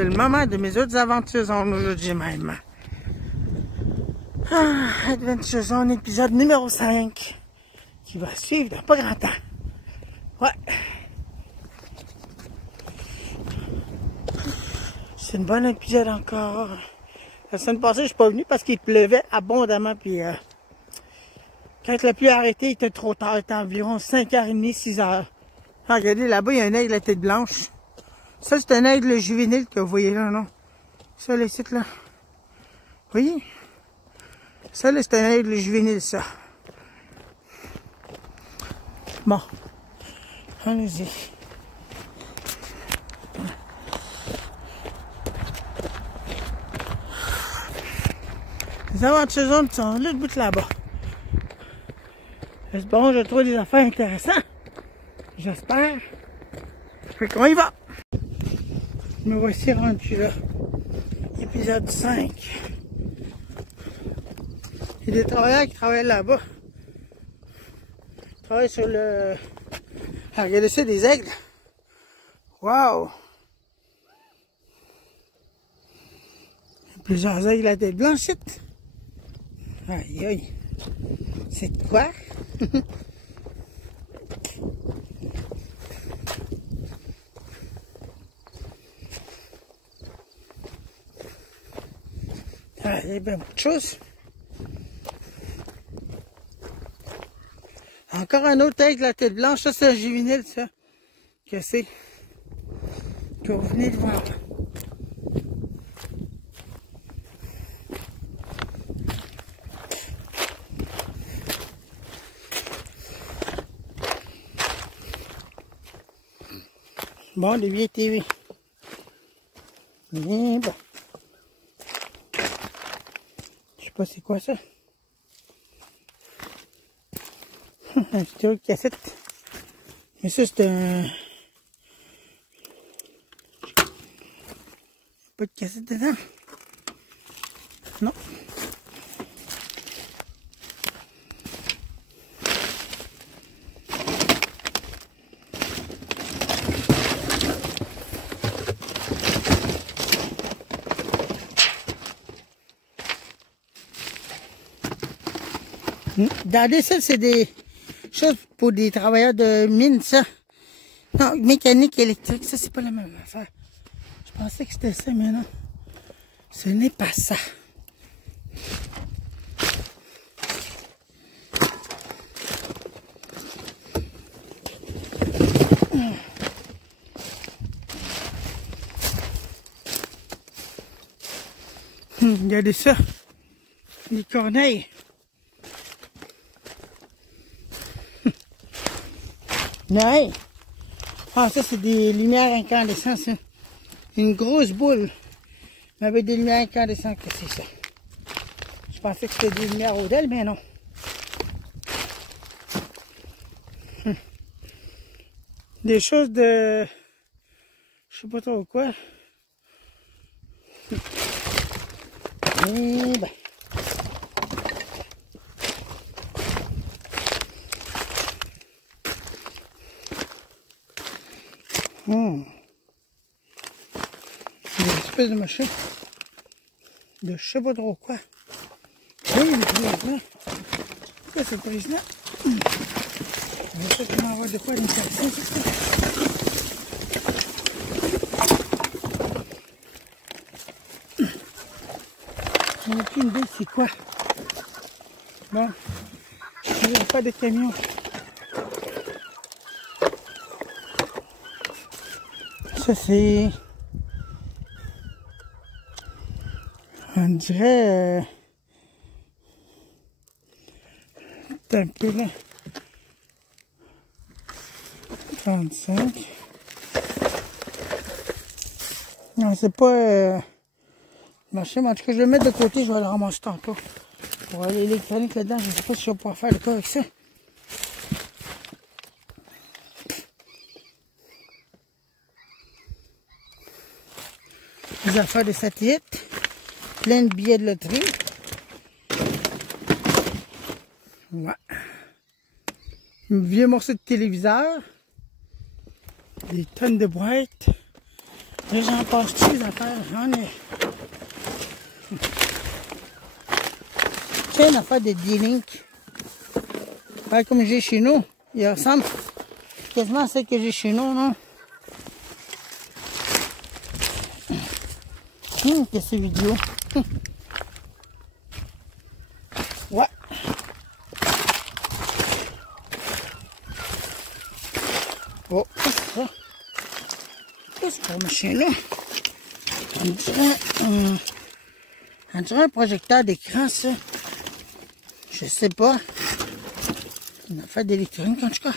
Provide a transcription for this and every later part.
c'est le moment de mes autres aventures zone aujourd'hui même. Adventure Zone, épisode numéro 5, qui va suivre dans pas grand temps. Ouais. C'est une bonne épisode encore. La semaine passée, je suis pas venu parce qu'il pleuvait abondamment. Puis quand la pluie a arrêté, il était trop tard. Il était environ 5h30, 6h. Ah, regardez, là-bas, il y a un aigle à tête blanche. Ça, c'est un aigle juvénile que vous voyez là, non? Ça, les sites là. Vous voyez? Ça, là, c'est un aigle juvénile, ça. Bon. Allez-y. Les aventures zones sont là, le bout là-bas. Bon, je trouve des affaires intéressantes. J'espère. Fait qu'on y va. Me voici rendu là. Épisode 5. Il y a des travailleurs qui travaillent là-bas. Ils travaillent sur le... Ah, regardez ça, des aigles. Wow! Il y a plusieurs aigles à tête blanche. Aïe, aïe. C'est de quoi? Ah, il y a bien beaucoup de choses. Encore un autre aigle à tête blanche. Ça, c'est un juvénile, ça. Que c'est? Que vous venez de voir. Bon, les vieilles TV. Mais bon. Je sais pas c'est quoi ça. Un stéréo de cassette. Mais ça c'est un... Pas de cassette dedans. Non. Regardez ça, c'est des choses pour des travailleurs de mine, ça. Non, mécanique électrique, ça c'est pas la même affaire. Je pensais que c'était ça, mais non. Ce n'est pas ça. Regardez ça. Les corneilles. Ouais. Ah, ça, c'est des lumières incandescentes, ça. Une grosse boule. Mais avec des lumières incandescentes, que c'est ça. Je pensais que c'était des lumières Odell, mais non. Des choses de... Je sais pas trop quoi. Et ben... C'est une espèce de machin. De je sais pas trop quoi. Oui, le président. Quoi, c'est le président? Je sais comment avoir de quoi l'interessant, c'est ça. Je n'ai aucune idée c'est quoi. Bon. Il n'y a pas de camion. Ça c'est... On dirait... un peu là. 35. Non, c'est pas... marché, mais en tout cas, je vais le mettre de côté, je vais le ramasser tantôt. Pour aller l'électronique là-dedans, je ne sais pas si je vais pouvoir faire le cas avec ça. Des affaires de satellites, plein de billets de loterie. Ouais. Un vieux morceau de téléviseur, des tonnes de boîtes, Là, j'en passe-tu les affaires? J'en ai. C'est une affaire de D-Link. Ouais, comme j'ai chez nous. Il ressemble quasiment à celle que j'ai chez nous, non? Que c'est vidéo. Ouais. Oh, qu'est-ce que c'est ça? Qu'est-ce que c'est pour machin-là? On dirait un projecteur d'écran, ça. Je sais pas. Une affaire d'électronique, en tout cas.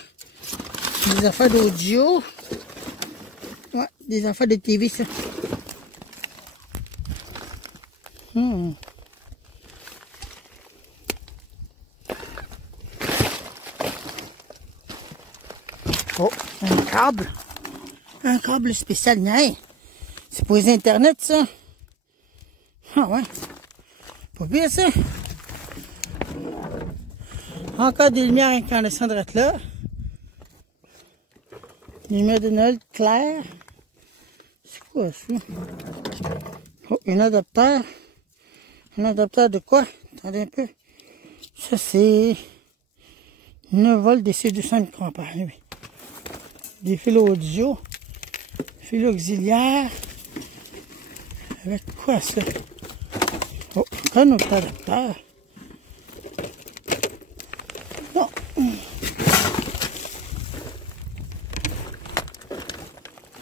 Des affaires d'audio. Ouais, des affaires de TV, ça. Oh, un câble. Un câble spécial. Hey, c'est pour les internets, ça. Ah ouais. Pas bien, ça. Encore des lumières incandescentes là. Lumière de Noël claire. C'est quoi ça? Oh, un adapteur. Un adapteur de quoi? Attendez un peu. Ça, c'est 9 volts DC 200 microampères. Oui. Des fils audio. Fils auxiliaires. Avec quoi ça? Oh, un autre adapteur. Non.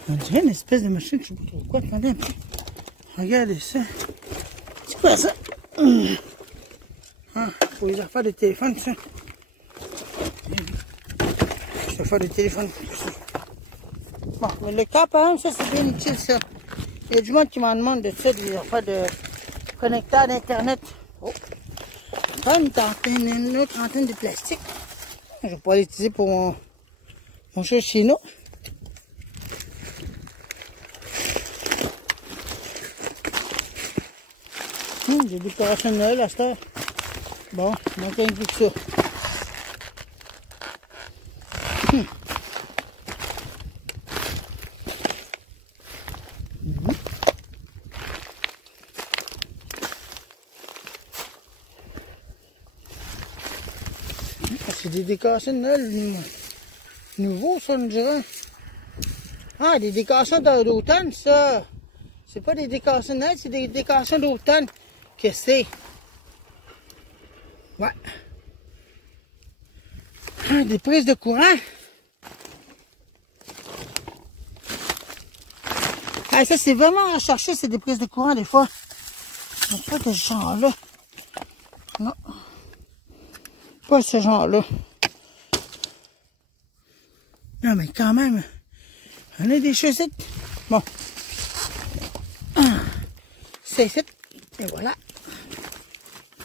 On dirait une espèce de machine, je sais pas trop quoi. Attendez un peu. Regardez ça. C'est quoi ça? Ah, pour les affaires de téléphone, ça. Les affaires de téléphone. Bon, mais le cas, par exemple, ça, c'est bien utile, ça. Il y a du monde qui m'en demande de ça, des affaires de connecteurs d'Internet. Oh. Une autre antenne de plastique. Je vais pas l'utiliser pour mon jeu chez nous. Des décorations de Noël à cette heure. Bon, il manque un peu de ça. C'est des décorations de Noël nouveaux, ça, on dirait. Ah, des décorations d'automne, ça. C'est pas des décorations de Noël, c'est des décorations d'automne. Que c'est? Ouais. Ah, des prises de courant. Ah, ça, c'est vraiment à chercher, c'est des prises de courant, des fois. Mais pas de ce genre-là. Non. Pas ce genre-là. Non, mais quand même, on a des chaussettes. Bon. C'est ici. Et voilà.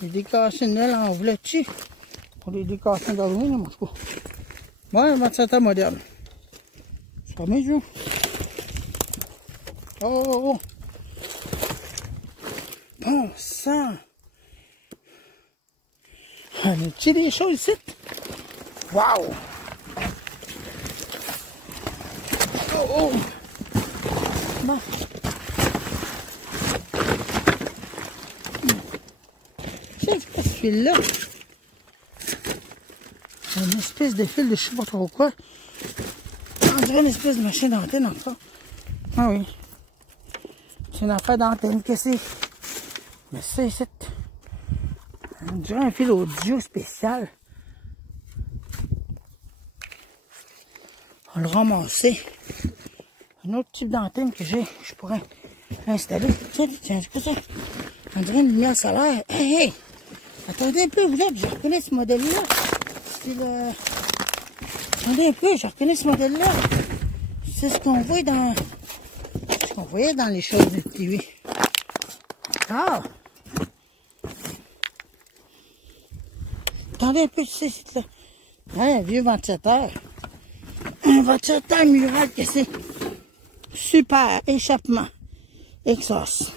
Les décorations de Noël en voulait dessus. Pour les décorations d'Halloween, en tout cas. Ouais, un ventilateur moderne. C'est pas mes yeux. Oh! Bon sang! On a-tu des choses ici? Wow! Oh! Bon. C'est quoi ce fil-là? Une espèce de fil de je sais pas trop quoi. On dirait une espèce de machine d'antenne encore. Ah oui. C'est une affaire d'antenne, qu'est-ce que c'est? Mais ça, c'est... On dirait un fil audio spécial. On va le ramasser. Un autre type d'antenne que j'ai, je pourrais installer. Tiens, c'est quoi ça? On dirait une lumière solaire. Hey, hey! Attendez un peu, vous autres, je reconnais ce modèle-là. C'est le... Attendez un peu, je reconnais ce modèle-là. C'est ce qu'on voit dans... Ce qu'on voyait dans les choses de TV. Ah! Attendez un peu, c'est là. Hein, un vieux ventilateur. Un ventilateur mural que c'est. Super échappement. Exhaust.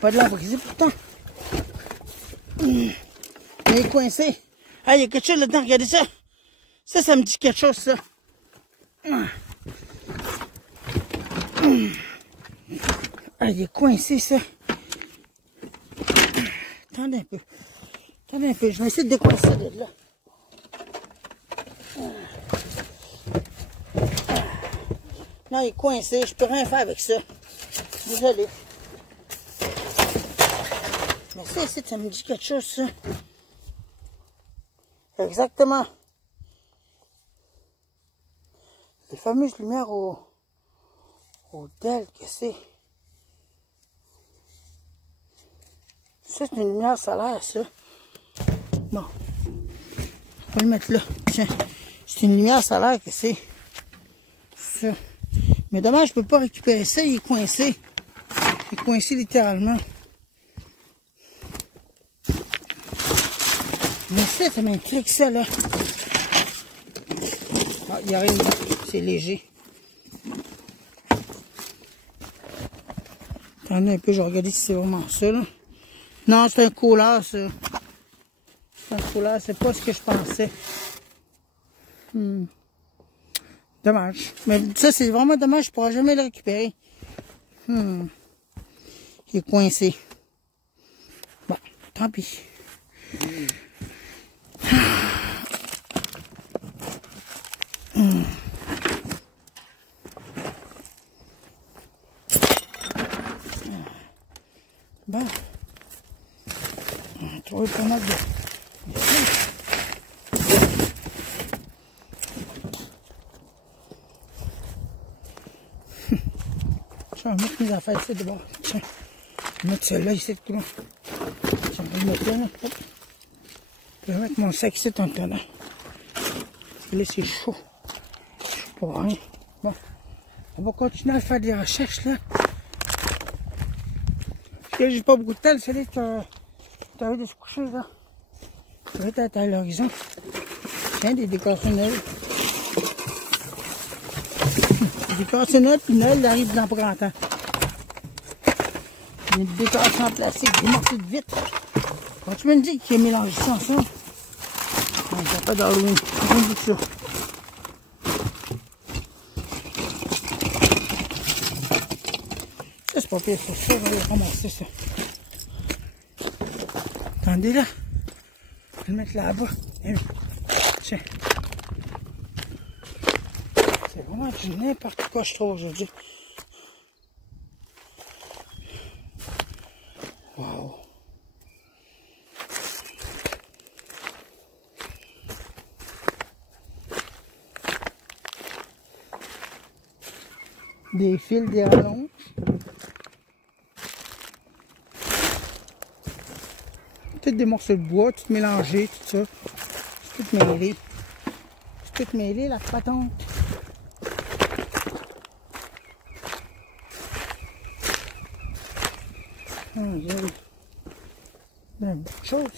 Pas de la brisée pourtant. Il est coincé. Ah, il y a quelque chose là-dedans, regardez ça. Ça me dit quelque chose, ça. Ah, il est coincé, ça. Attendez un peu. Attendez un peu. Je vais essayer de décoincer ça de là. Non, il est coincé. Je peux rien faire avec ça. Désolé. Mais ça me dit quelque chose, ça. Exactement. Les fameuses lumières au DEL, que c'est? Ça, c'est une lumière solaire, ça. Bon. On va le mettre là. Tiens. C'est une lumière solaire, que c'est? Ça. Mais dommage, je peux pas récupérer ça. Il est coincé. Il est coincé littéralement. Mais ça m'intrigue, ça, là. Ah, il y a rien. C'est léger. Attendez un peu, je vais regarder si c'est vraiment ça, là. Non, c'est un couleur, ça. C'est un couleur, c'est pas ce que je pensais. Dommage. Mais ça, c'est vraiment dommage, je pourrai jamais le récupérer. Il est coincé. Bon, tant pis. Bon. On a trouvé pas mal de... Je vais mettre mes affaires ici de bord. Tiens. Je vais mettre celle-là ici de tout. Je vais le mettre là. Hop. Je vais mettre mon sac ici en tenant. Parce que là, c'est chaud. Chaud pour rien. Bon. On va continuer à faire des recherches, là. Parce que j'ai pas beaucoup de temps. Le soleil est en train de se coucher, là. Ça va être à l'horizon. Tiens, des décorations de Noël. Des décorations de Noël, puis Noël arrive dans pas grand temps. Des décorations en plastique, des morceaux de vitre. Quand tu me dis qu'il a mélangé ça ensemble, il n'y a pas d'Halloween. Rien du tout. Ça, c'est pas pire, ça. Ça, je vais ramasser ça. Attendez là. Je vais le mettre là-bas. Eh oui. Tiens. C'est vraiment du n'importe quoi, je trouve, aujourd'hui. Wow. Des fils, des rallonges. Peut-être des morceaux de bois, tout mélangé, tout ça. C'est tout mêlé. C'est tout mêlé, la patente. Oh, il y a beaucoup de choses.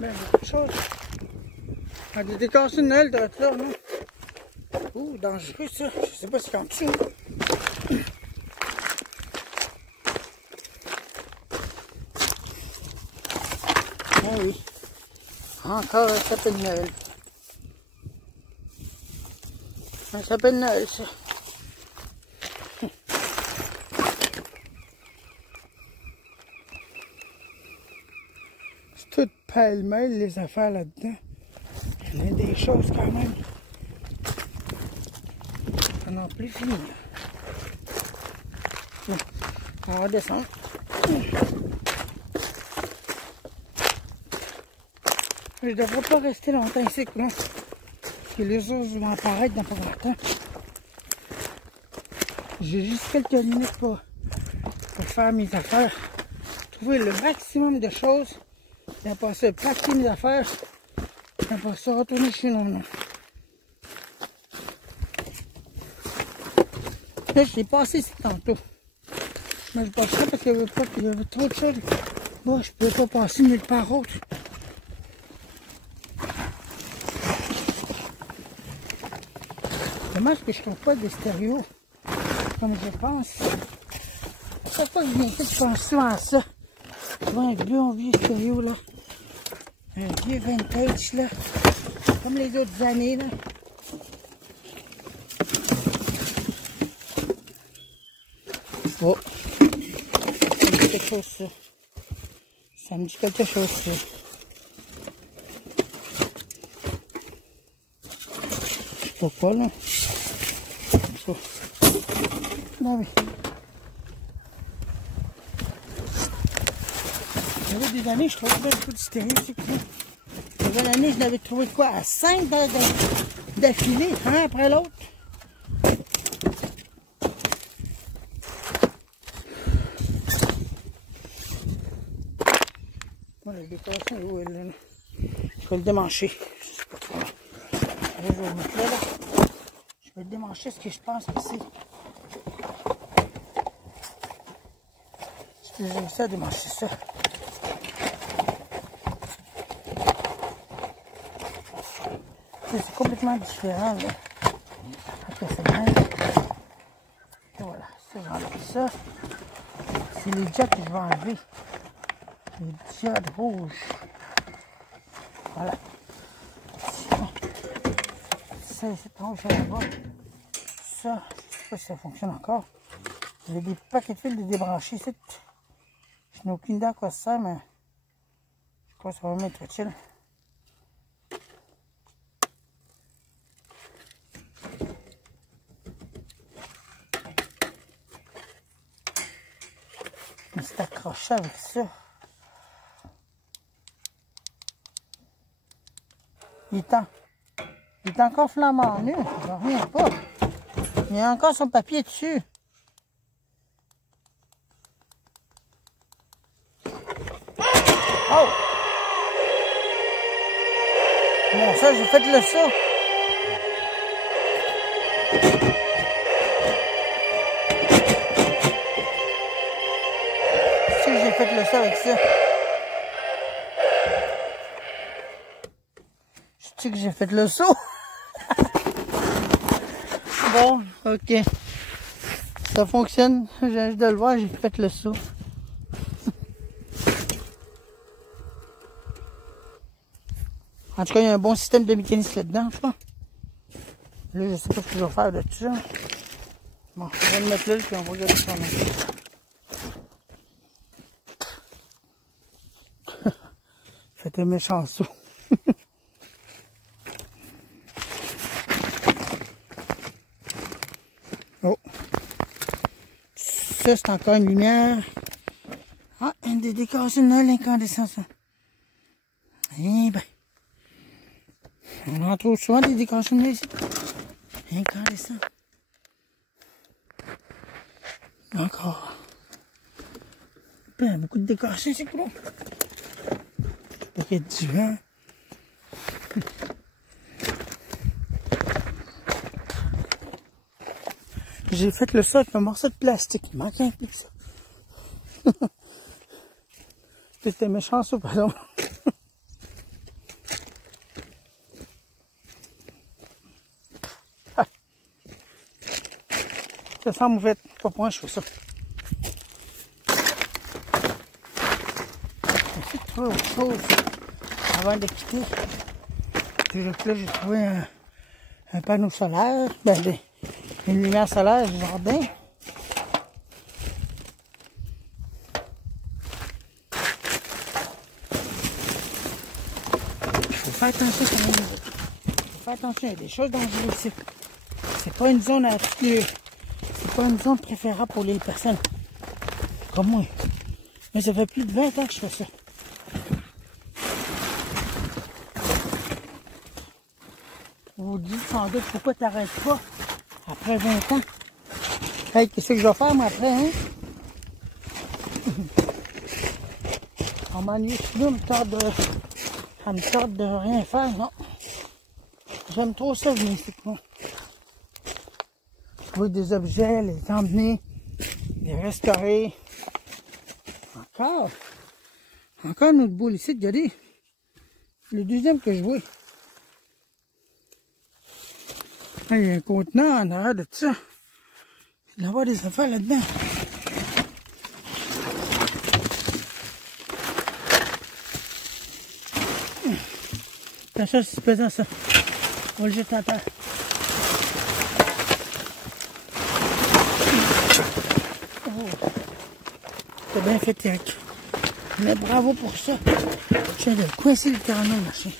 Ben, beaucoup de choses. Ah, des décorations de Noël de là, non? Ouh, dangereux ça. Je sais pas ce qu'il y a en dessous. Ah oui. Encore un sapin de Noël. Un sapin de Noël, ça. C'est tout pêle-mêle les affaires là-dedans. Il y a des choses quand même. Ça n'en plus fini. Bon, on va redescendre. Je ne devrais pas rester longtemps ici, non? Parce que les autres vont apparaître dans pas longtemps. J'ai juste quelques minutes pour faire mes affaires. Trouver le maximum de choses. Et après ça, packer mes affaires. Et après ça, retourner chez nous. Là, je l'ai passé ici tantôt. Mais je passe ça parce qu'il y avait trop de choses. Moi, je ne peux pas passer nulle part autre. Dommage que je ne trouve pas de stéréo comme je pense. Chaque fois que je viens ici, je pense souvent à ça. Je vois un vieux stéréo là. Un vieux vintage là. Comme les autres années là. Oh! Ça me dit quelque chose ça. Ça me dit quelque chose ça. Je sais pas quoi là. Ça. Non mais. Il y avait des années, je trouvais pas beaucoup de stéréo, c'est quoi. Il y avait une année, je l'avais trouvé quoi, à 5 d'affilée, un après l'autre. Voilà, le décoration est où elle est là? Je vais le démancher. Je sais pas trop là. Là, je vais le mettre là, là. Je vais le démancher ce que je pense que c'est. Je vais réussir à démancher ça. C'est complètement différent là. Après c'est même. Et voilà, ça j'enlève ça. C'est les jets que je vais enlever. Les jets rouges. Voilà. Ça, c'est rouge là-bas. Ça, je sais pas si ça fonctionne encore. Il y a des paquets de fils de débrancher ici. Je n'ai aucune idée à quoi ça sert, mais je crois que ça va m'être utile. Mais c'est accroché avec ça. Il est encore flambant nu, je ne reviens pas. Il y a encore son papier dessus. Oh! Bon, ça, j'ai fait le saut. Si, j'ai fait le saut avec ça. Je sais que j'ai fait le saut. Bon, ok. Ça fonctionne. Je viens juste de le voir, j'ai fait le saut. En tout cas, il y a un bon système de mécanisme là-dedans, je crois. Là, je sais pas ce que je vais faire de tout ça. Bon, je vais le mettre là, puis on va regarder ça. Faites un méchant saut. Oh. Ça, c'est encore une lumière. Ah, une des décorations de Noël incandescente. Eh ben. On en trouve souvent des décorations de Noël ici. Incandescent. Encore. Ben, beaucoup de décorations, c'est cool. Il y a du vent. J'ai fait le sol avec un morceau de plastique. Il manque un peu de ça. C'était méchant, ça, pardon. Ça sent mauvais. Pas pour moi, je fais ça. J'ai trouvé autre chose avant de quitter. Là, j'ai trouvé un panneau solaire. Ben, une lumière solaire du jardin. Il faut faire attention quand même. Il faut faire attention, il y a des choses dangereuses ici. C'est pas une zone à toutes les... C'est pas une zone préférable pour les personnes comme moi. Mais ça fait plus de 20 ans que je fais ça. Vous vous dites sans doute pourquoi tu n'arrêtes pas après 20 ans. Hey, qu'est-ce que je vais faire moi après, hein? On m'ennuie souvent, ça me tente de rien faire, non. J'aime trop ça, venir ici, moi. trouver des objets, les emmener, les restaurer. Encore notre boule ici, regardez. Le deuxième que je vois. Ah, il y a un contenant en arrière de tout ça. Il doit y avoir des affaires là-dedans. Ça, c'est pesant, ça. On va le jeter à terre. Oh. C'est bien fait, Eric. Mais bravo pour ça. Je viens de coincer littéralement le machin.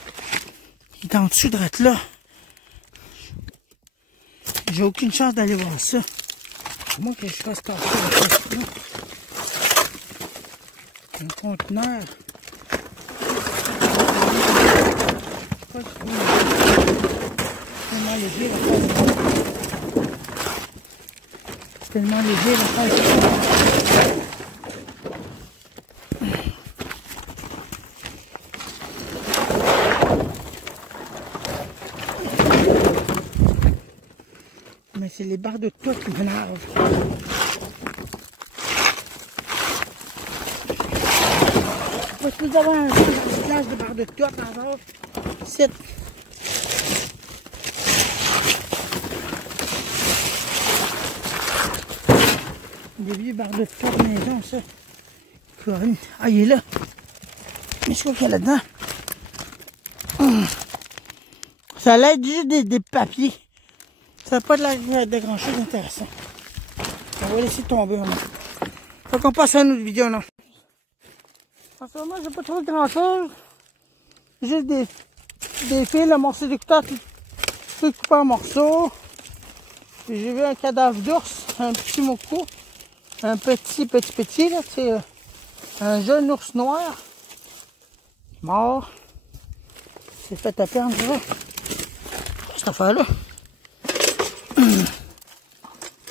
Il est en dessous de là. J'ai aucune chance d'aller voir ça. À moins que je fasse casser le conteneur. Un conteneur. Tellement léger la phase. C'est tellement léger la phase. Mais c'est les barres de toit qui m'énervent. Je peux avoir un recyclage de barres de toit par exemple. C'est des vieux barres de toit de maison, ça. Ah, il est là. Mais je crois qu'il y a là-dedans. Ça a l'air juste des papiers. Ça n'a pas de l'air de grand chose d'intéressant. On va laisser tomber. Faut qu'on passe à une autre vidéo, non? En ce moment, j'ai pas trouvé grand chose. Juste des fils, un morceau d'écouteur tout coupé en morceaux. J'ai vu un cadavre d'ours, un petit moko, un petit, là, c'est un jeune ours noir. Mort. C'est fait taper en gros. Cette affaire-là.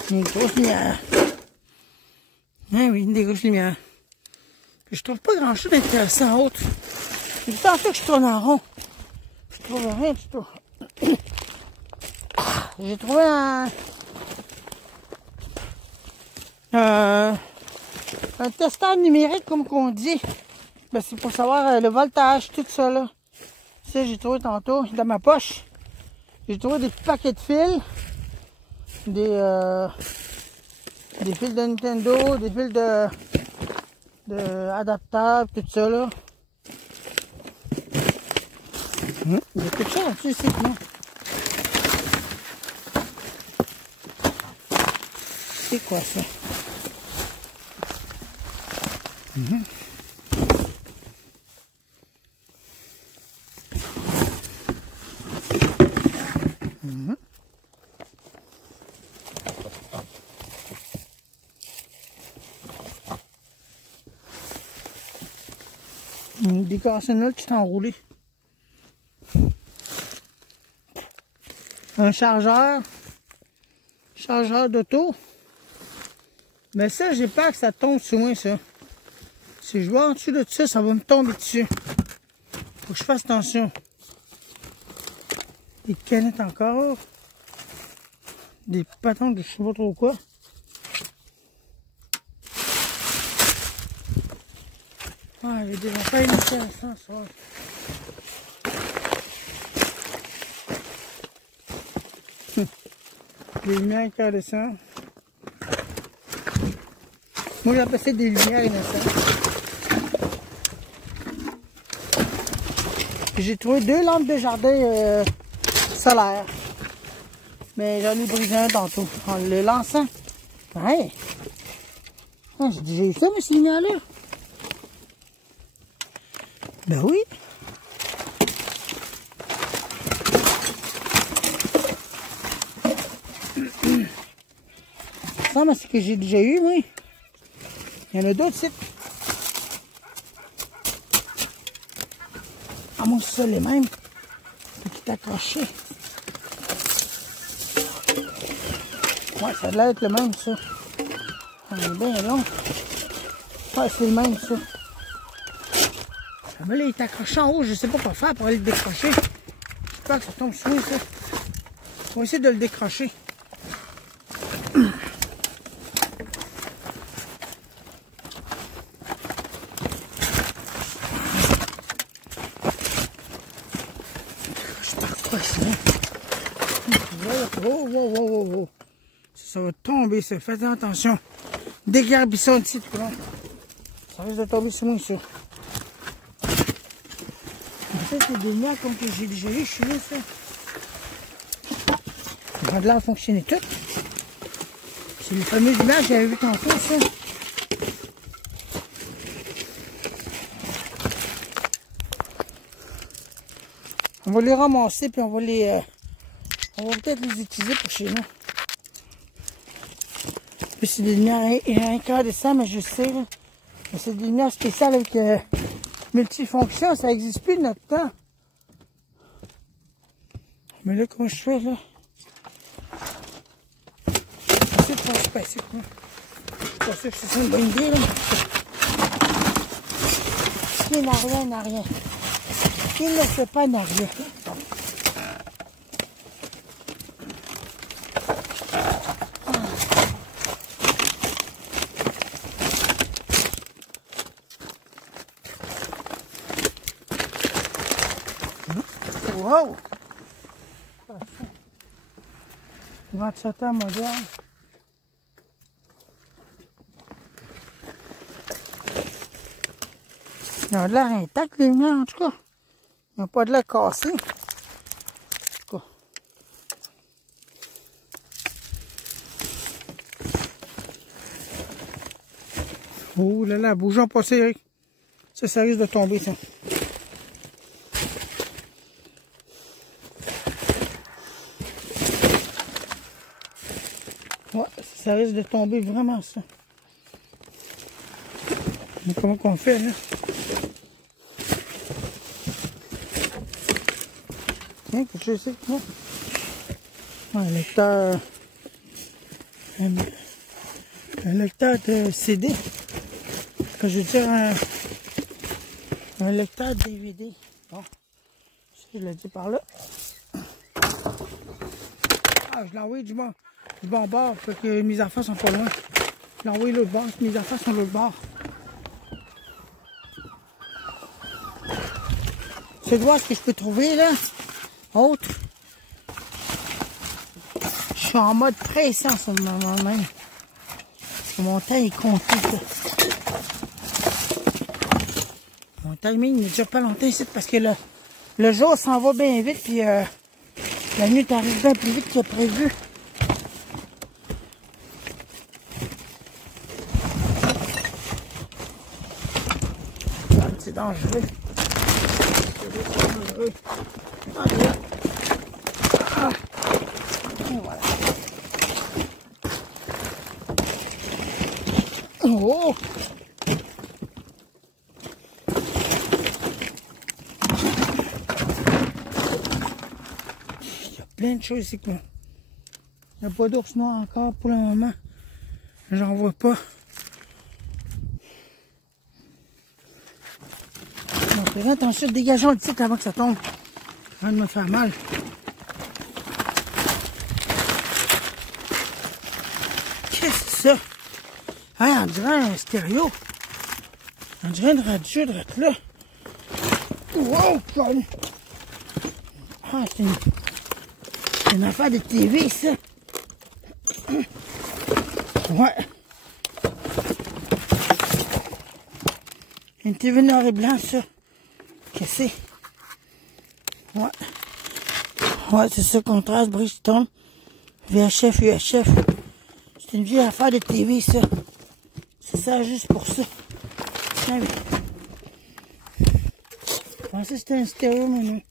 Une grosse lumière. Ah oui, une des grosses lumières. Je trouve pas grand chose d'intéressant en haut. C'est du temps que je tourne en rond. Je trouve rien du tout. J'ai trouvé un testeur numérique, comme qu'on dit. Ben, c'est pour savoir le voltage, tout ça là. Ça, j'ai trouvé tantôt dans ma poche. J'ai trouvé des paquets de fils. Des fils de Nintendo, des fils de adaptables, tout ça là. Il y a quelque chose là-dessus ici, non? C'est quoi ça? Une décoration qui est enroulée. Un chargeur d'auto. Mais ça, j'ai peur que ça tombe sur moi, ça. Si je vois en dessous de ça, ça va me tomber dessus. Faut que je fasse attention. Des canettes encore. Des patins de je sais pas trop quoi. Ah, il y a des affaires intéressantes, ça. Des lumières intéressantes. Moi, j'appelle ça des lumières innocentes. J'ai trouvé 2 lampes de jardin solaires. Mais j'en ai brisé un tantôt en le lançant. Ouais. Ah, j'ai déjà eu ça, mais ces lumières-là. Ben oui. Ça, mais c'est que j'ai déjà eu, moi. Il y en a d'autres ici. Ah, moi, c'est ça, les mêmes. Qui est accroché. Ouais, ça doit être le même, ça. On est bien long. Ouais, c'est le même, ça. Mais là, il est accroché en haut. Je sais pas quoi faire pour aller le décrocher. J'espère que ça tombe sur lui, ça. On va essayer de le décrocher. Oh, oh, oh, oh, oh. Ça va tomber, ça. Faites attention. Dégarbissons ici, tout le monde. Ça risque de tomber sur moi, ça. Ça, c'est des lumières comme que j'ai déjà eu chez nous, ça. Ça va de l'air fonctionner tout. C'est les fameuses lumières que j'avais vues tantôt, ça. On va les ramasser, puis on va peut-être les utiliser pour chez nous. Puis c'est des lumières incandescentes, mais je sais, là. Mais c'est des lumières spéciales avec multifonction, ça n'existe plus de notre temps. Mais là, comment je fais, là? C'est pas super, c'est quoi? Je suis pas sûr que c'est une bonne idée, là. Qui n'a rien, n'a rien. Qui ne fait pas, n'a rien. Wow! Ventilateur moderne. Ils ont de l'air intact, les lumières, en tout cas. Ils n'ont pas de l'air cassé. En tout cas. Oh là là, bougeons pas, c'est Eric. Ça risque de tomber, ça. Ouais, ça risque de tomber vraiment, ça. Mais comment qu'on fait, là? Tiens, que je sais que non. Un lecteur... Un lecteur de CD. Que je veux dire, un lecteur DVD. Bon, je l'ai dit par là. Ah, je l'ai envoyé du bon bord, parce que mes affaires sont pas loin. Je l'ai envoyé l'autre bord, mes affaires sont l'autre bord. Je vais voir ce que je peux trouver là. Autre. Je suis en mode pression sur le moment même. Mon temps est compté. Mon timing n'est déjà pas longtemps ici parce que le jour s'en va bien vite puis la nuit arrive bien plus vite que prévu. C'est dangereux. C'est dangereux. Ah. Voilà. Oh! Il y a plein de choses ici. Il n'y a pas d'ours noir encore pour le moment. J'en vois pas. Donc, fais attention, dégageons le titre avant que ça tombe. Avant de me faire mal. Qu'est-ce que c'est ça? Ah, on dirait un stéréo. On dirait une radio de là. Wow! Ah, c'est une affaire de TV, ça. Ouais. Une TV noir et blanc, ça. Qu'est-ce que c'est? Ouais. Ouais, c'est ça, contraste, Bridgestone. VHF, UHF. C'est une vieille affaire de TV, ça. C'est ça, juste pour ça. Ah oui. Je pensais que c'était un stéréo, mais non.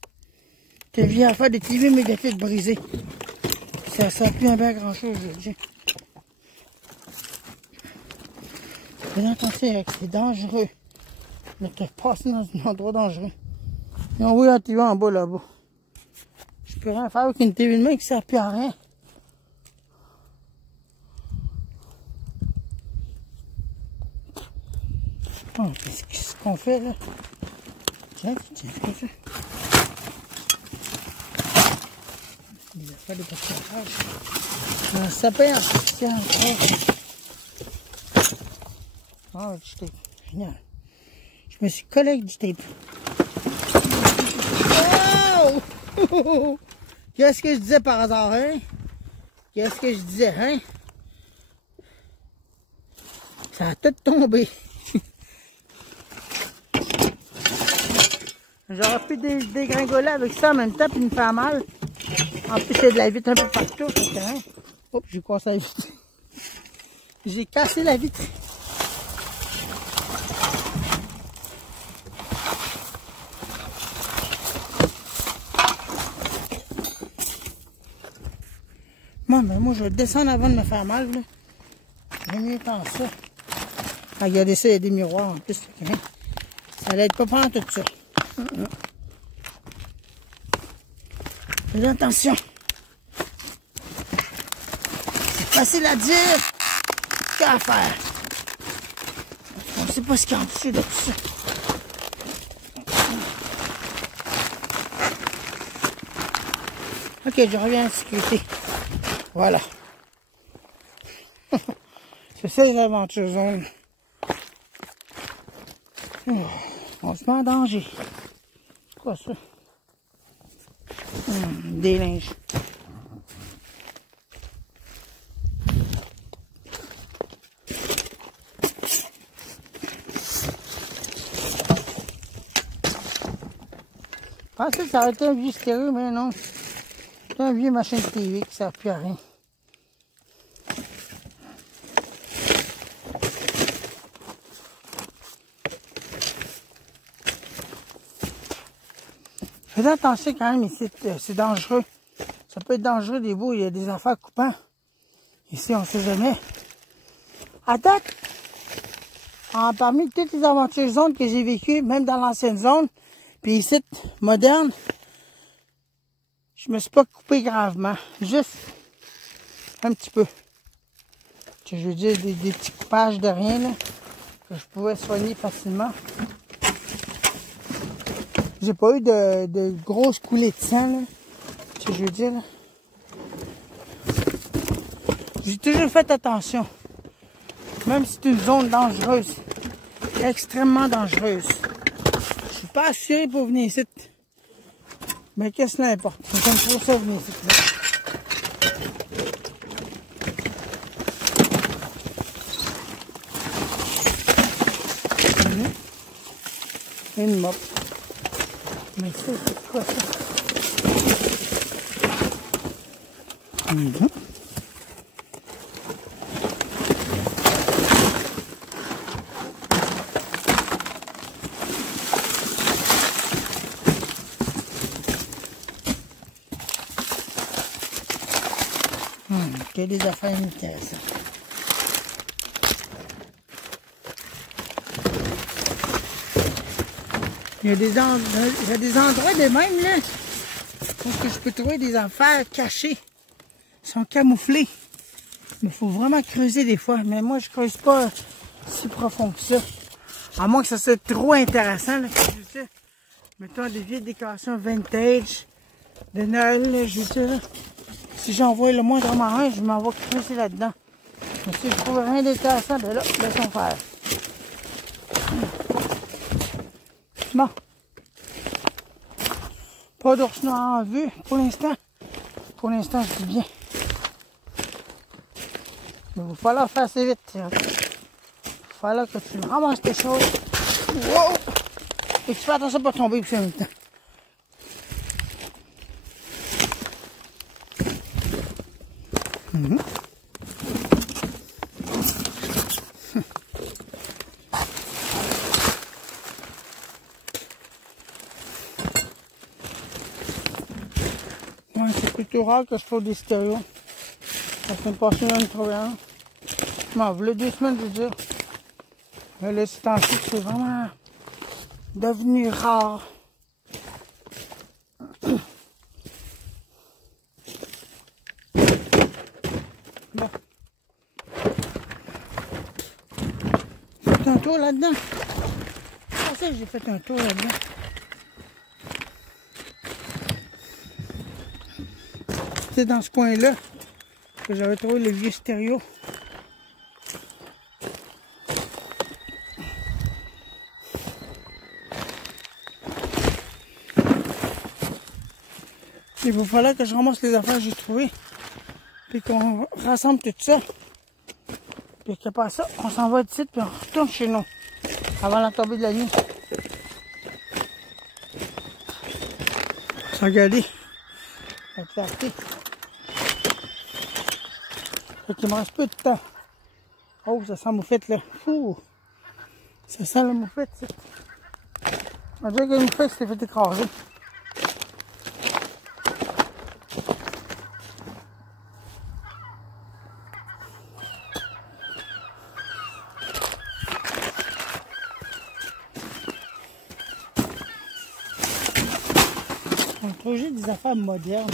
C'est une vieille affaire de TV médiatique brisée. Ça ne sert plus à bien grand-chose, je veux dire. Fais attention, Eric, c'est dangereux. De te passer dans un endroit dangereux. Ils ont envoyé la TV en bas, là-bas. Je peux rien faire avec une TV de main qui ne sert plus à rien. Oh, qu'est-ce qu'on fait là? Tiens, comme ça. Des affaires de pâturage. Un sapin artificiel encore. Ah, du tape. Génial. Je me suis collé avec du tape. Wow! Qu'est-ce que je disais par hasard, hein? Qu'est-ce que je disais, hein? Ça a tout tombé. J'aurais pu dégringoler avec ça en même temps puis me faire mal. En plus, il y a de la vitre un peu partout. Hein? Oups, j'ai cassé la vitre. J'ai cassé la vitre. Bon, ben moi, je vais descendre avant de me faire mal. J'aime mieux tant ça. Regardez ça, il y a des miroirs en plus. Hein? Ça l'aide pas prendre tout ça. Faites attention. C'est facile à dire qu'à faire. On ne sait pas ce qu'il y a en dessous de tout ça. Ok, je reviens à la sécurité. Voilà. C'est ça les aventures zones. On se met en danger. C'est quoi ça? Des linges. Je pensais que ça aurait été un vieux stéréo, mais non. C'est un vieux machin de TV qui ne sert plus à rien. Faites attention quand même ici, c'est dangereux. Ça peut être dangereux des bouts, il y a des affaires coupants. Ici, on ne sait jamais. À date, parmi toutes les aventures zones que j'ai vécues, même dans l'ancienne zone, puis ici, moderne, je me suis pas coupé gravement. Juste un petit peu. Je veux dire, des petits coupages de rien, là, que je pouvais soigner facilement. J'ai pas eu de grosses coulées de sang, là. Je veux dire, là. J'ai toujours fait attention. Même si c'est une zone dangereuse. Extrêmement dangereuse. Je suis pas assuré pour venir ici. Mais qu'est-ce que n'importe. J'aime trop ça venir ici. Là. Une mop. Mais ça, c'est quoi ça? Il y a des affaires intéressantes. Il y a des endroits de même, là, où je peux trouver des affaires cachées. Ils sont camouflés. Mais il faut vraiment creuser des fois. Mais moi, je creuse pas si profond que ça. À moins que ça soit trop intéressant, là, que je sais. Mettons des vieilles décorations vintage de Noël, là, je veux dire, là. Si j'en vois le moindre marin, je m'en vais creuser là-dedans. Mais si je trouve rien d'intéressant, ben là, laissons faire. Bon. Pas d'ours noir en vue pour l'instant. Pour l'instant, je dis bien. Mais il va falloir faire assez vite. Il va falloir que tu ramasses tes choses. Wow! Et tu fais attention à ne pas tomber aussi en même temps. Ouais, c'est plutôt rare que je trouve des stéréos. La semaine passée, il y en a trouvé un. Bon, voilà 2 semaines, je veux dire. Mais là, c'est en fait, c'est vraiment devenu rare. Bon. Fait un tour là-dedans. Je pensais que j'ai fait un tour là-dedans. C'est dans ce coin-là que j'avais trouvé le vieux stéréo. Il va falloir que je ramasse les affaires que j'ai trouvées. Puis qu'on rassemble tout ça. Puis qu'après ça, on s'en va d'ici, puis on retourne chez nous. Avant la tombée de la nuit. Regardez. La clarté. Fait qu'il me reste peu de temps. Oh, ça sent moufette là. Ouh. Ça sent la moufette, ça. On dirait que la moufette s'est fait écraser. On trouve juste des affaires modernes.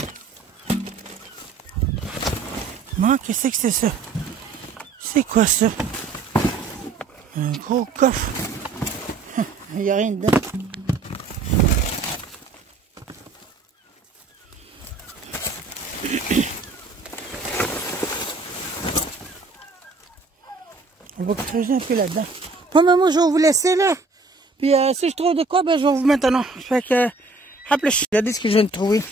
Moi, qu'est-ce que c'est ça? C'est quoi ça? Un gros coffre. Il n'y a rien dedans. On va creuser un peu là-dedans. Bon, ben moi, je vais vous laisser là. Puis si je trouve de quoi, ben je vais vous mettre un nom. Fait que, rappelez, regardez ce que je viens de trouver.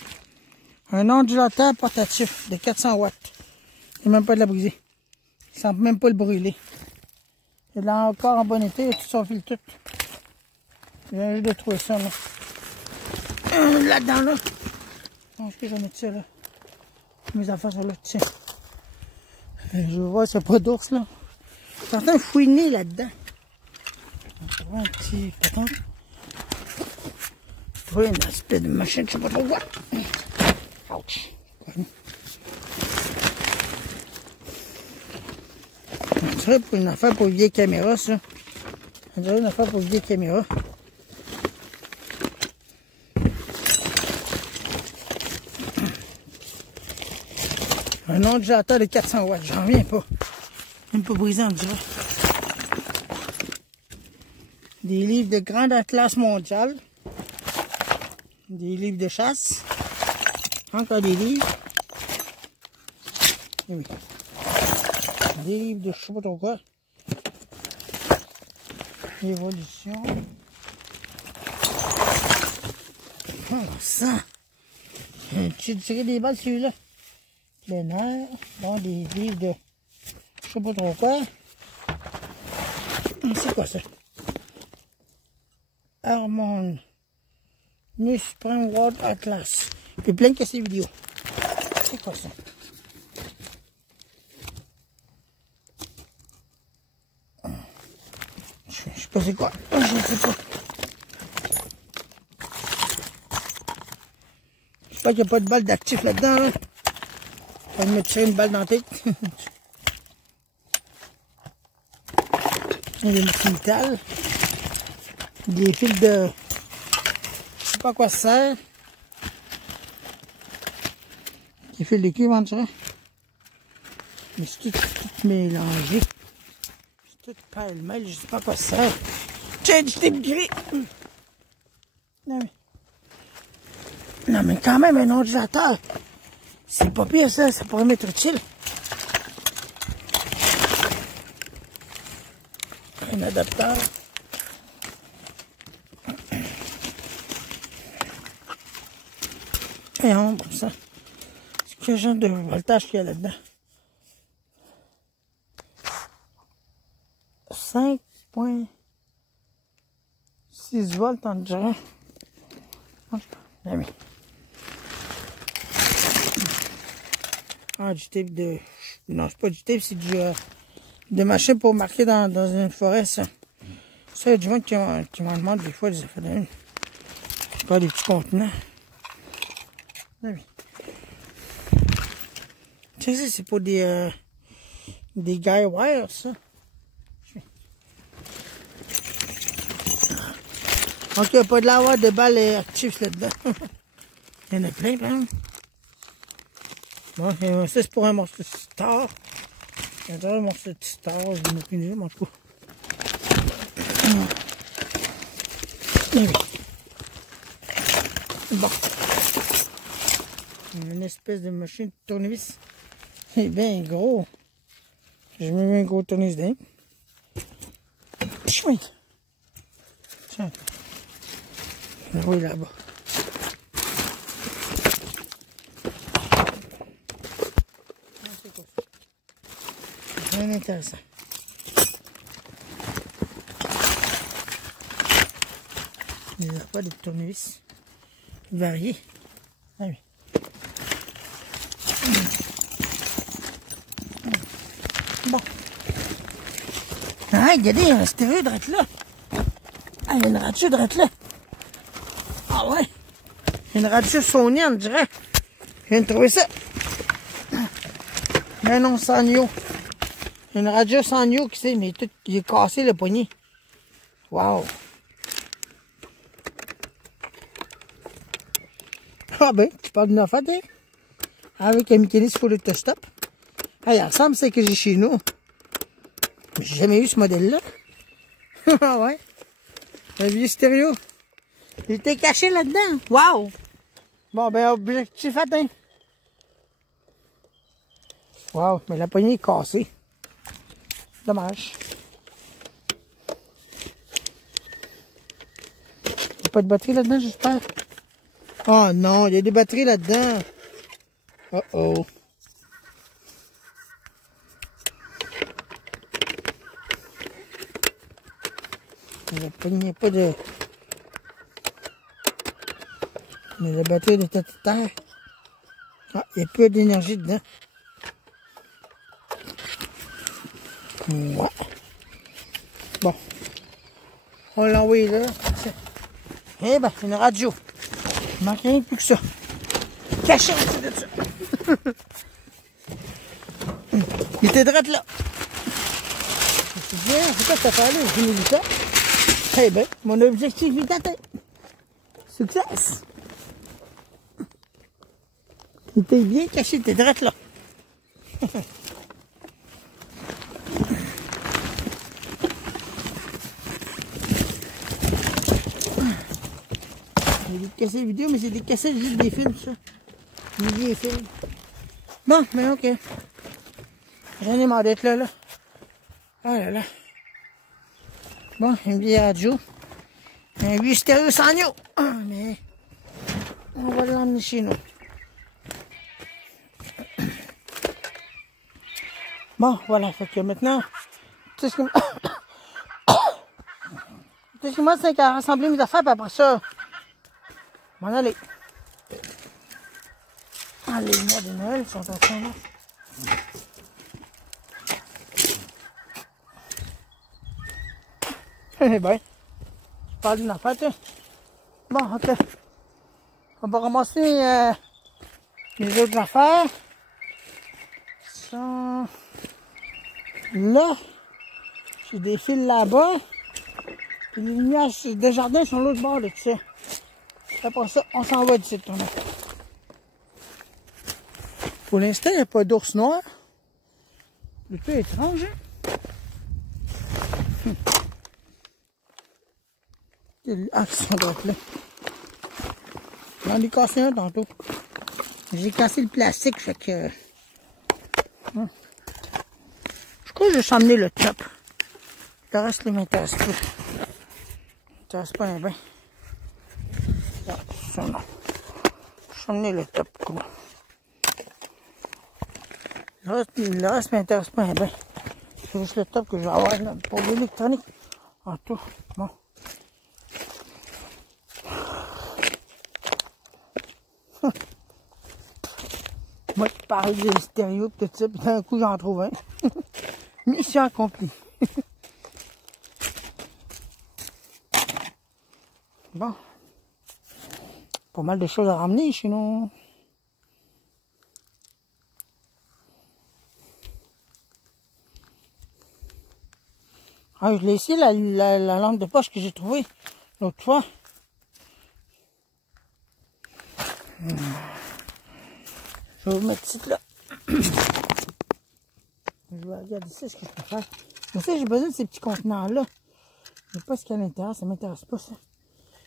Un ondulateur portatif de 400 watts. Il n'y a même pas de la briser. Il ne sent même pas le brûler. Il est encore en bon état, il a tout son fil tout. Je viens juste de trouver ça là. Là-dedans là. Je pense que je vais mettre ça là. Mes affaires sont là, tiens. Je vois s'il n'y a pas d'ours là. J'entends fouiner là-dedans. On va trouver un petit patron. Oui, une espèce de machine, je ne sais pas trop quoi. Ouch. On dirait pour une affaire pour vieille caméra, ça. On dirait une affaire pour vieille caméra. Un ondulateur de 400 watts, j'en reviens pas. Même pas brisé, on dirait. Des livres de grande classe mondiale. Des livres de chasse. Encore des livres. Et oui. Des livres de je sais pas trop quoi. Évolution. Oh, ça. Tu tirais des balles celui-là. Les nerfs. Bon, des livres de je sais pas trop quoi. C'est quoi ça? Harmon. New Spring World Atlas. Il y a plein de cassettes vidéo. C'est quoi ça? Je sais pas c'est quoi. Je ne sais pas. J'espère qu'il n'y a pas de balle d'actif là-dedans. Hein? On va me tirer une balle dans la tête. Il y a des métal. Des fils de... Je sais pas à quoi ça sert. Des fils de cuivre, on dirait. Mais c'est tout mélangé. C'est tout pêle-mêle, je sais pas à quoi ça sert. Tiens, du tape gris. Non mais quand même, un ondulateur. C'est pas pire ça, ça pourrait m'être utile. Un adapteur. Et ombre, ça. Quel genre de voltage qu'il y a là-dedans? 5,6 volts en dirait. Ah oui. Ah, du tape de... Non, c'est pas du tape, c'est du... de machin pour marquer dans une forêt, ça. Ça, il y a du monde qui m'en demande des fois des affaires d'une. Pas des petits contenants. Ah oui. Tu sais, c'est pour des guy wires, ça. Donc, il n'y a pas de l'avoir de balles actives là-dedans. Il y en a plein, plein. Bon, ça, c'est pour un morceau de star. Il y a un morceau de star, je n'ai aucune idée, mais en tout cas. Bon. Une espèce de machine de tournevis. C'est bien gros. J'ai mis un gros tournevis dedans. Oui. Tiens. Oui, là-bas. Bien intéressant. Il n'y a pas de tournevis variés. Ah oui. Bon. Ah, regardez, il y a un stéréo de là. Ah, il y a une radio de là. Ah ouais. Une radio Sony, on dirait. Je viens de trouver ça. Mais non, Sanyo. Une radio Sanyo qui sait, mais tout, il est cassé le poignet. Wow. Ah ben, tu parles d'une affaire, hein? Avec un mécanisme pour le test-up. Ah, il ressemble à ce que j'ai chez nous. Mais j'ai jamais eu ce modèle-là. Ah ouais. Un vieux stéréo. Il était caché là-dedans. Wow. Bon, ben, objectif atteint. Wow, mais la poignée est cassée. Dommage. Il n'y a pas de batterie là-dedans, j'espère. Oh non, il y a des batteries là-dedans. Oh oh. Il n'y a pas de... Mais la batterie est à terre. Ah, il y a peu d'énergie dedans. Ouais. Bon. On l'a envoyé là. Eh ben, une radio. Il manque rien de plus que ça. Caché en dessous de ça. Il était droit là. C'est bien, c'est quoi cette affaire-là? J'ai mis ça. Eh ben, mon objectif est atteint. Succès. Il était bien caché, il était droit là. J'ai des cassettes vidéo, mais c'est des cassettes juste des films, ça. Des films. Bon, mais ok. Rien n'est marre d'être là, là. Oh là là. Bon, une vieille radio. Un vieux stéréo Sanyo. Ah, mais on va l'emmener chez nous. Bon, voilà. Fait que maintenant, tout ce qui me reste, c'est qu'à rassembler mes affaires, puis après ça, m'en aller. Ah, les mois de Noël sont en train là. Eh ben, je parle d'une affaire, toi. Bon, ok. On va ramasser les autres affaires. Ils sont là. J'ai des fils là-bas. Puis les lumières des jardins sont l'autre bord de tout ça. Après ça, on s'en va d'ici de tourner. Pour l'instant, il n'y a pas d'ours noir. Le peu étrange, hein? Ah, ils sont droits là. J'en ai cassé un tantôt. J'ai cassé le plastique, fait que... Je crois que je vais s'emmener le top. Le reste, il m'intéresse pas. Il m'intéresse pas bien. Non, ça non. Je vais s'emmener le top, quoi. Le reste m'intéresse pas bien. C'est juste le top que je vais avoir là, pour l'électronique. En tout. Bon. Moi, je parle des stéréos et tout ça, puis d'un coup, j'en trouve un. Mission accomplie. Bon. Pas mal de choses à ramener chez nous. Ah, je l'ai ici, la lampe de poche que j'ai trouvée l'autre fois. Je vais vous mettre ici, là. Je vais regarder ça, ce que je peux faire. Mais ça, j'ai besoin de ces petits contenants-là. Je ne sais pas ce qu'il y a à l'intérieur, ça ne m'intéresse pas, ça.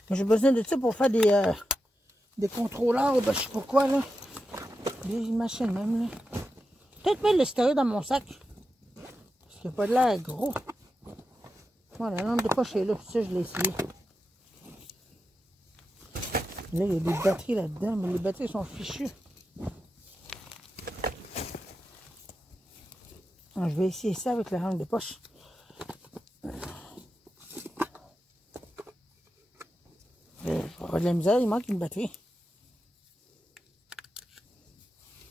Mais j'ai besoin de ça pour faire des contrôleurs, ben, je sais pas quoi, là. Des machines, même, là. Peut-être mettre le stéréo dans mon sac. Parce qu'il n'y a pas de l'air gros. Voilà, la lampe de poche est là. Ça, je l'ai essayé. Là, il y a des batteries là-dedans, mais les batteries sont fichues. Alors, je vais essayer ça avec la lampe de poche. Je vais avoir de la misère, il manque une batterie.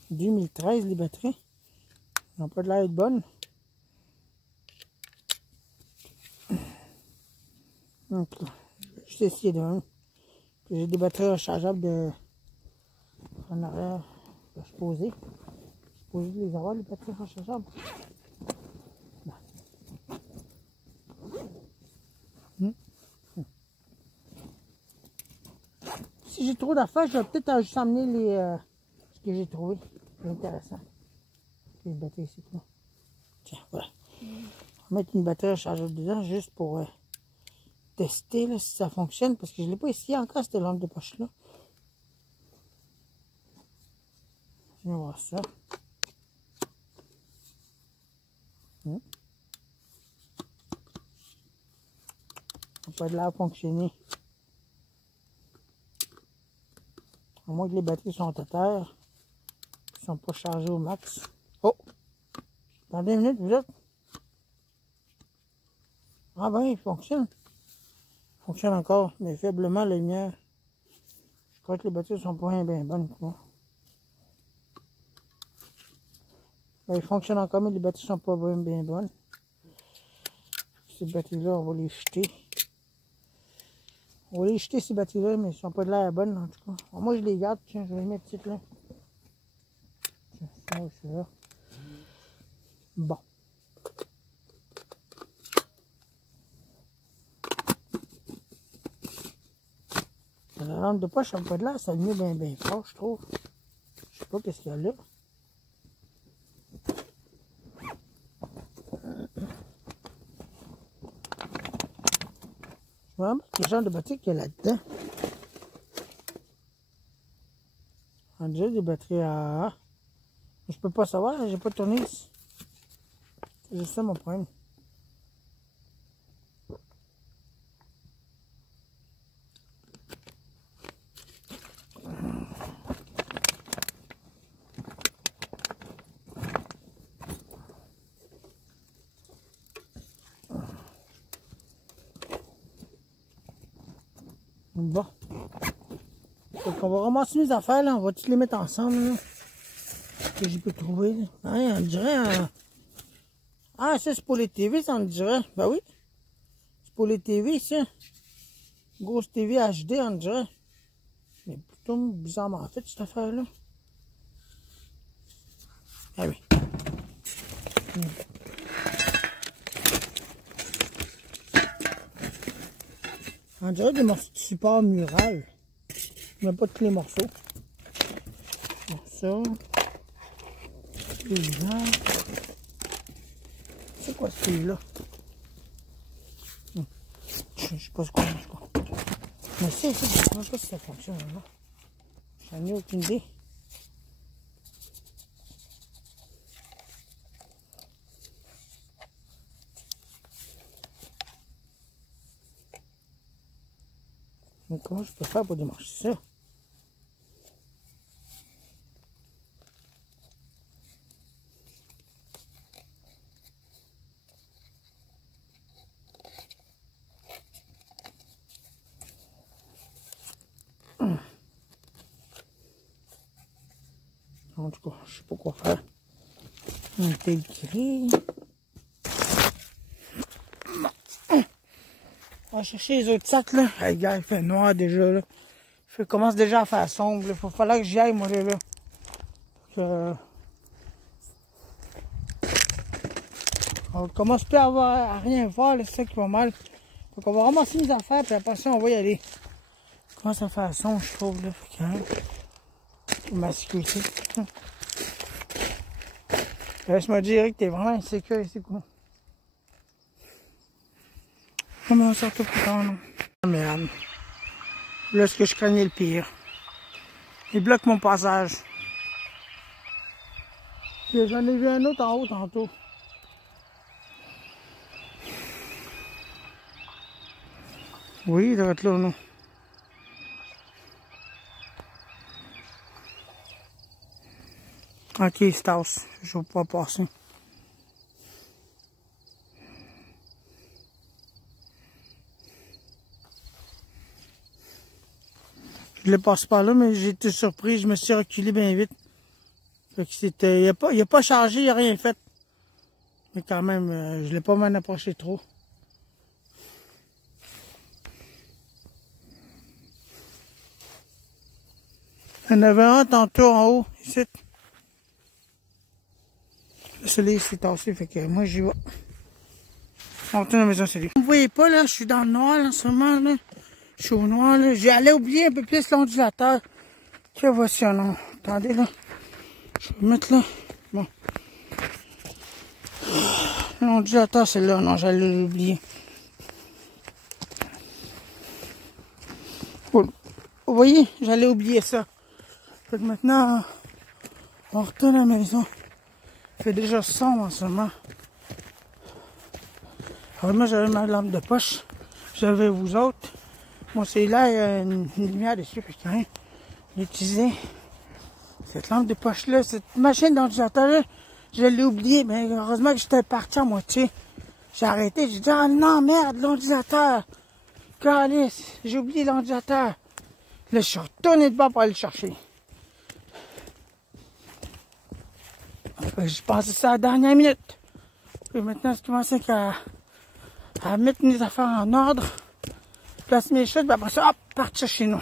2013, les batteries. Elles n'ont pas de l'air d'être bonnes. Donc là, je vais juste essayer d'un. J'ai des batteries rechargeables en arrière. Je suis supposé les avoir, les batteries rechargeables. Si j'ai trop d'affaires, je vais peut-être juste amener ce que j'ai trouvé. C'est intéressant. Les batteries, c'est quoi? Tiens, voilà. On va mettre une batterie rechargeable dedans juste pour tester là, si ça fonctionne. Parce que je ne l'ai pas essayé encore, cette lampe de poche-là. Je vais voir ça. Ça n'a pas de l'air fonctionner. À moins que les batteries sont à terre. Ils ne sont pas chargées au max. Oh! Attendez une minute, vous êtes? Ah ben, il fonctionne. Il fonctionne encore, mais faiblement la lumière. Je crois que les batteries sont pas bien bonnes. Quoi. Ben, il fonctionne encore, mais les batteries sont pas bien bonnes. Ces batteries-là, on va les jeter. On va les jeter, ces batteries-là, mais ils sont pas de l'air bonnes, en tout cas. Alors, moi, je les garde. Tiens, je vais les mettre petites là. Tiens, ça aussi là. Bon. La lampe de poche, ça n'a pas de l'air, ça allume bien fort, je trouve. Je sais pas qu'est-ce qu'il y a là. Je me demande quel genre de batterie qu'il y a là-dedans. On a déjà des batteries à... Je peux pas savoir, j'ai pas tourné ici. C'est ça mon problème. Bon. Donc on va ramasser les affaires, là. On va toutes les mettre ensemble, là. Que j'ai pu trouver, là. Ouais, on dirait... Ah, ça, c'est pour les TV, ça, on dirait. Ben oui. C'est pour les TV, ça. Grosse TV HD, on dirait. Mais plutôt bizarrement fait, cette affaire-là. Ah oui. On dirait des morceaux de support mural. Mais pas tous les morceaux. Bon, ça. Celui-là. C'est quoi celui-là? Je sais pas ce qu'on mange, quoi. Mais c'est ça, je ne sais pas si ça fonctionne, là. J'en ai aucune idée. Mais comment je peux faire pour démarcher ça? En tout cas, je sais pas quoi faire. On peut écrire. On va chercher les autres sacs là. Hey, gars, il fait noir déjà là. Il commence déjà à faire sombre. Il faut falloir que j'y aille moi là. On commence plus à rien voir, c'est ça qui va mal. Donc on va ramasser les affaires, puis après ça on va y aller. Il commence à faire sombre, je trouve là. Fait que, ma sécurité. Laisse-moi dire que t'es vraiment insécure ici, quoi. Comment on sort tout plus tard, non? Merde. Là, est-ce que je craignais le pire? Il bloque mon passage. J'en ai vu un autre en haut tantôt. Oui, il doit être là, non? Ok, il se tasse. Je vais pas passer. Je l'ai passé par là, mais j'ai été surpris. Je me suis reculé bien vite. Fait que c'était... Il a pas chargé, il a rien fait. Mais quand même, je l'ai pas mal approché trop. Il y en avait un tantôt en haut, ici. Le soleil s'est tassé, fait que moi j'y vais. On retourne à la maison, salut. Vous ne voyez pas, là, je suis dans le noir là, en ce moment, là. Je suis au noir, là. J'allais oublier un peu plus l'ondulateur. Que voici un nom. Attendez, là. Je vais le mettre là. Bon. L'ondulateur, c'est là. Non, j'allais l'oublier. Vous voyez, j'allais oublier ça. Fait que maintenant, on retourne à la maison. Il fait déjà sombre en ce moment. Alors moi, j'avais ma lampe de poche. J'avais vous autres. Bon, c'est là, il y a une lumière dessus. Fait que quand même, j'ai utilisé cette lampe de poche-là, cette machine d'ordinateur-là. Je l'ai oublié, mais heureusement que j'étais parti à moitié. J'ai arrêté, j'ai dit, ah non, merde, l'ordinateur. Calice, j'ai oublié l'ordinateur. Là, je suis retourné de bas pour aller le chercher. J'ai passé ça à la dernière minute. Et maintenant, je commence à mettre mes affaires en ordre, placer mes choses, puis après ça, hop, partir chez nous.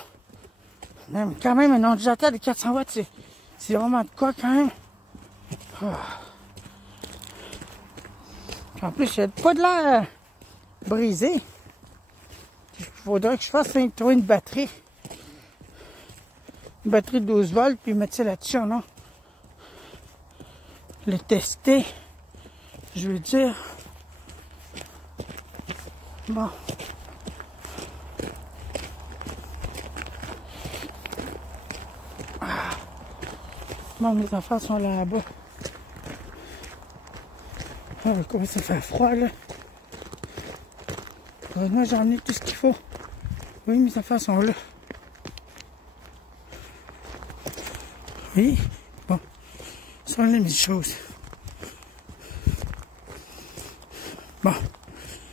Même, quand même, un ordinateur de 400 watts, c'est vraiment de quoi quand même. Oh. En plus, il n'y a pas de l'air brisé. Il faudrait que je fasse trouver une batterie. Une batterie de 12 volts, puis mettre ça là-dessus, non? Le tester. Je veux dire. Bon. Bon, mes affaires sont là-bas. Oh, comment ça fait froid, là. Heureusement, j'en ai tout ce qu'il faut. Oui, mes affaires sont là. Oui. Bon. Ce sont là mes choses. Bon.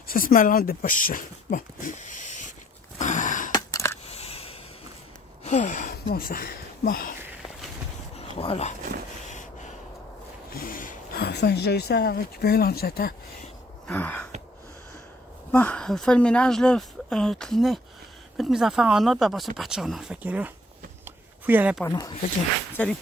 Ça, c'est ma lampe de poche. Bon. Bon, ça. Bon. Voilà. Enfin, j'ai réussi à récupérer l'ordinateur. Bon, je fais le ménage, là, cleaner, mettre mes affaires en ordre, puis après ça, partir en ordre. Fait que là, faut y aller pour nous. Fait que, salut.